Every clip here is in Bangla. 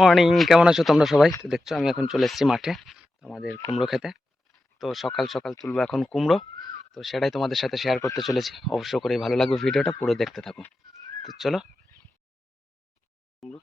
মর্নিং, কেমন আছো তোমরা সবাই? তো দেখছ, আমি এখন চলে এসেছি মাঠে আমাদের কুমড়ো খেতে। তো সকাল সকাল তুলব এখন কুমড়ো। তো সেটাই তোমাদের সাথে শেয়ার করতে চলেছি। অবশ্য করে ভালো লাগবে ভিডিওটা, পুরো দেখতে থাকো। তো চলো। তুলে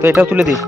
তো এটাও তুলে দিই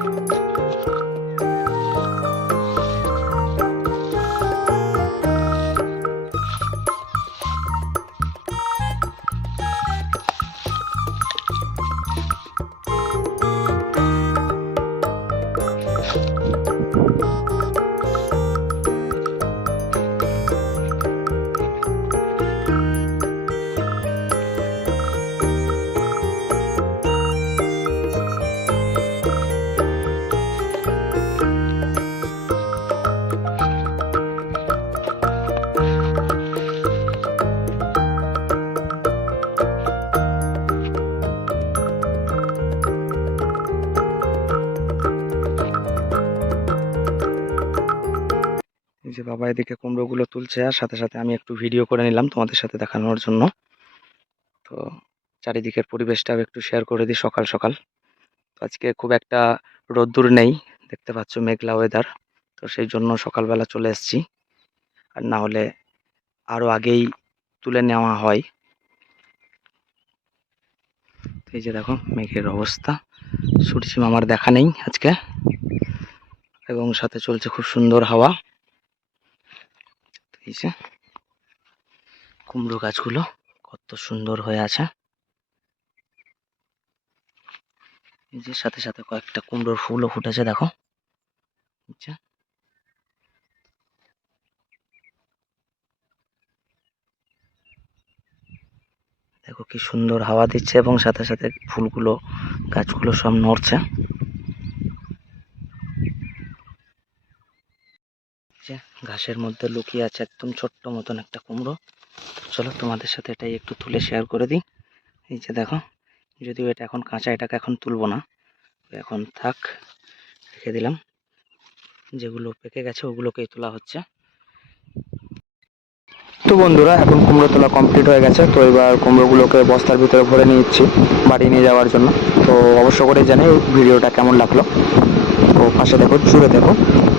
যে বাবা এদিকে কুমড়োগুলো তুলছে, আর সাথে সাথে আমি একটু ভিডিও করে নিলাম তোমাদের সাথে দেখানোর জন্য। তো চারিদিকের পরিবেশটাও একটু শেয়ার করে দিই সকাল সকাল। তো আজকে খুব একটা রোদ্দুর নেই, দেখতে পাচ্ছ মেঘলা ওয়েদার তো সেই জন্য সকালবেলা চলে এসেছি। আর না হলে আরও আগেই তুলে নেওয়া হয়। এই যে দেখো মেঘের অবস্থা সূর্যি মামার দেখা নেই আজকে। এবং সাথে চলছে খুব সুন্দর হাওয়া। এই যে, কুমড়ো গাছগুলো কত সুন্দর হয়ে আছে। এই যে, সাথে সাথে কয়েকটা কুমড়োর ফুলও ফুটেছে, দেখো। দেখো কি সুন্দর হাওয়া দিচ্ছে এবং সাথে সাথে ফুলগুলো, গাছগুলো সব নড়ছে। যে ঘাসের মধ্যে লুকিয়ে আছে একদম ছোট্ট মতন একটা কুমড়ো। চলো তোমাদের সাথে এটাই একটু তুলে শেয়ার করে দিই। এই যে দেখো, যদিও এটা এখন কাঁচা, এটাকে এখন তুলবো না। এখন থাক, রেখে দিলাম। যেগুলো পেকে গেছে, ওগুলোকেই তোলা হচ্ছে। তো বন্ধুরা, এখন কুমড়ো তোলা কমপ্লিট হয়ে গেছে। তো এবার কুমড়োগুলোকে বস্তার ভিতরে ভরে নিচ্ছি বাড়ি নিয়ে যাওয়ার জন্য। তো অবশ্য করে জানি ভিডিওটা কেমন লাগল? তো পাশে দেখো, জুড়ে দেখো।